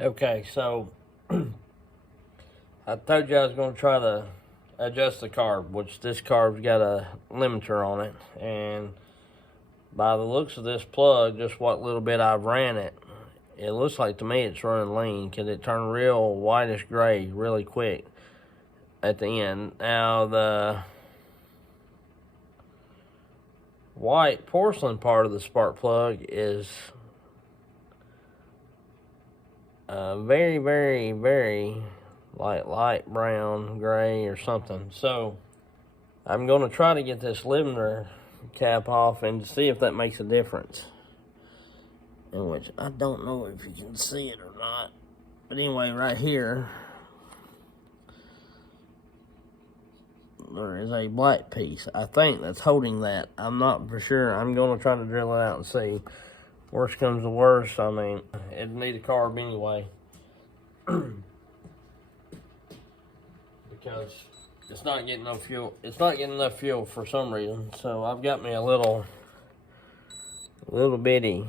Okay, so I told you I was going to try to adjust the carb, which this carb's got a limiter on it. And by the looks of this plug, just what little bit I've ran it, it looks like to me it's running lean because it turned real whitish gray really quick at the end. Now the white porcelain part of the spark plug is very, very, very light brown, gray, or something. So I'm going to try to get this limiter cap off and see if that makes a difference. In which I don't know if you can see it or not. But anyway, right here, there is a black piece. I think that's holding that. I'm not for sure. I'm going to try to drill it out and see. Worst comes to worst, I mean, it'd need a carb anyway. Because it's not getting no fuel. It's not getting enough fuel for some reason. So I've got me a little bitty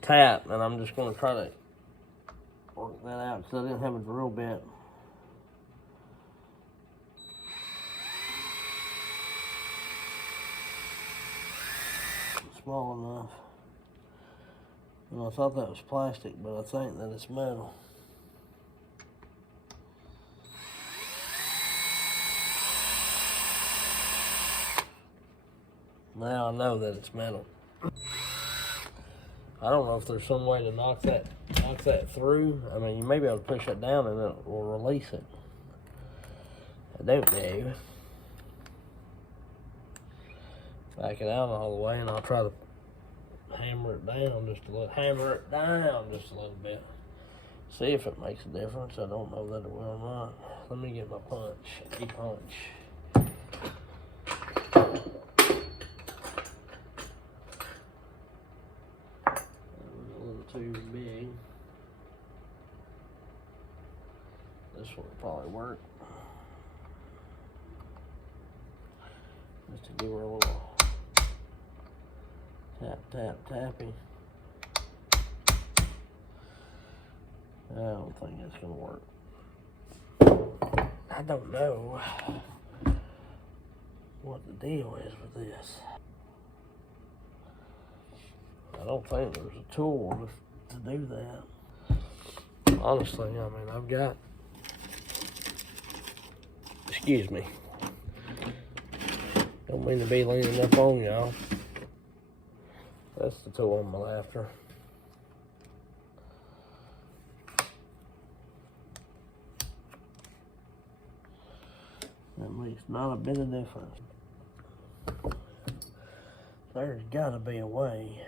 tap, and I'm just going to try to work that out because I didn't have a drill bit. Small enough. And I thought that was plastic, but I think that it's metal. Now I know that it's metal. I don't know if there's some way to knock that through. I mean, you may be able to push it down and it will release it. I don't know. Back it out all the way, and I'll try to hammer it down just a little bit. See if it makes a difference. I don't know that it will or not. Let me get my punch. Too big. This one will probably work. Just to give her a little tappy. I don't think it's gonna work. I don't know what the deal is with this. I don't think there's a tool to do that. Honestly, I mean, I've got, excuse me, don't mean to be leaning up on y'all. That's the tool I'm after. That makes not a bit of difference. There's gotta be a way.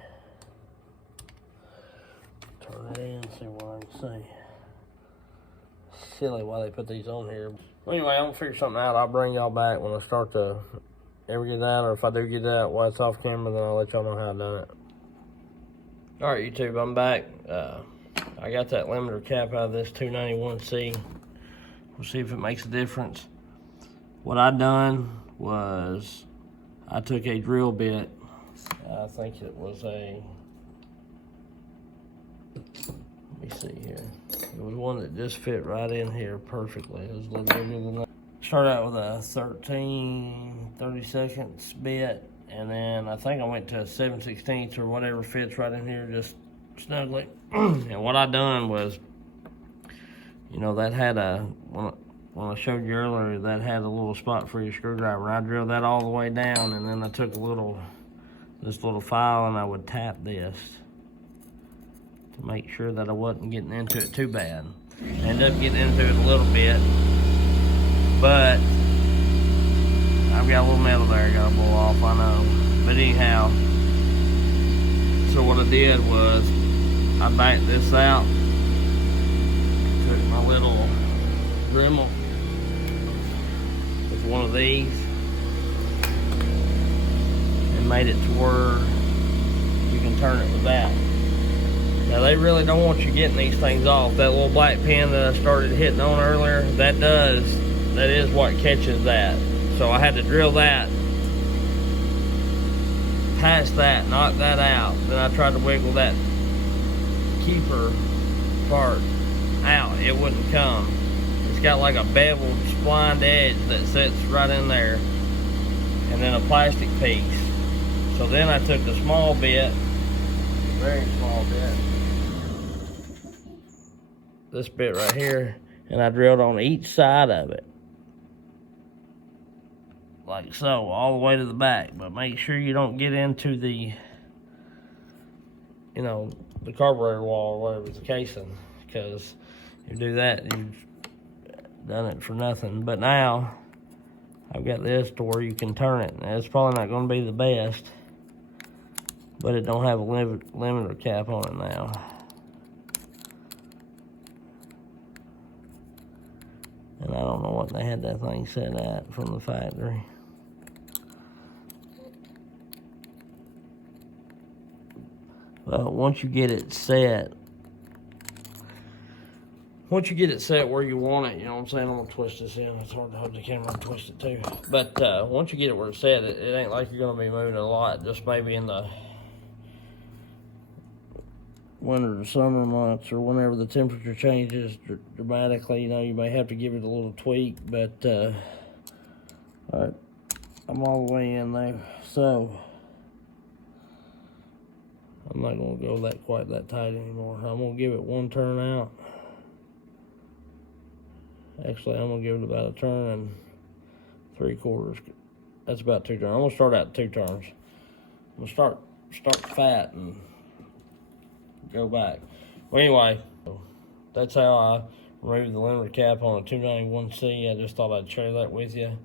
Turn it in, see what I can see. Silly why they put these on here. Well, anyway, I'm gonna figure something out. I'll bring y'all back when I start to ever get out, or if I do get out while it's off camera, then I'll let y'all know how I done it. All right, YouTube, I'm back. I got that limiter cap out of this 291C. We'll see if it makes a difference. What I done was I took a drill bit. I think it was a, let me see here. It was one that just fit right in here perfectly. It was a little bigger than that. Started out with a 30-seconds bit, and then I think I went to a 7/16 or whatever fits right in here just snugly. And what I done was, you know, that had a, when I showed you earlier, that had a little spot for your screwdriver. I drilled that all the way down, and then I took this little file, and I would tap this to make sure that I wasn't getting into it too bad. I ended up getting into it a little bit, but I've got a little metal there I gotta blow off, I know. But anyhow, so what I did was I backed this out, took my little Dremel with one of these, and made it to where you can turn it with that. Now they really don't want you getting these things off. That little black pin that I started hitting on earlier, that is what catches that. So I had to drill that, past that, knock that out. Then I tried to wiggle that keeper part out, it wouldn't come. It's got like a beveled, splined edge that sits right in there, and then a plastic piece. So then I took a small bit, a very small bit, this bit right here, and I drilled on each side of it, like so, all the way to the back. But make sure you don't get into the, you know, the carburetor wall or whatever, the casing, because if you do that, you've done it for nothing. But now I've got this to where you can turn it. Now, it's probably not going to be the best, but it don't have a limiter cap on it now. And I don't know what they had that thing set at from the factory. Well, once you get it set where you want it, you know what I'm saying? I'm gonna twist this in. It's hard to hold the camera and twist it too. But once you get it where it's set, it ain't like you're gonna be moving a lot. Just maybe in the winter or summer months, or whenever the temperature changes dramatically, you know, you may have to give it a little tweak. But all right, I'm all the way in there, so I'm not gonna go quite that tight anymore. I'm gonna give it one turn out. Actually, I'm gonna give it about a turn and 3/4. That's about 2 turns. I'm gonna start out 2 turns. I'm gonna start fat and go back. Well, anyway, that's how I removed the limiter cap on a 291C. I just thought I'd share that with you.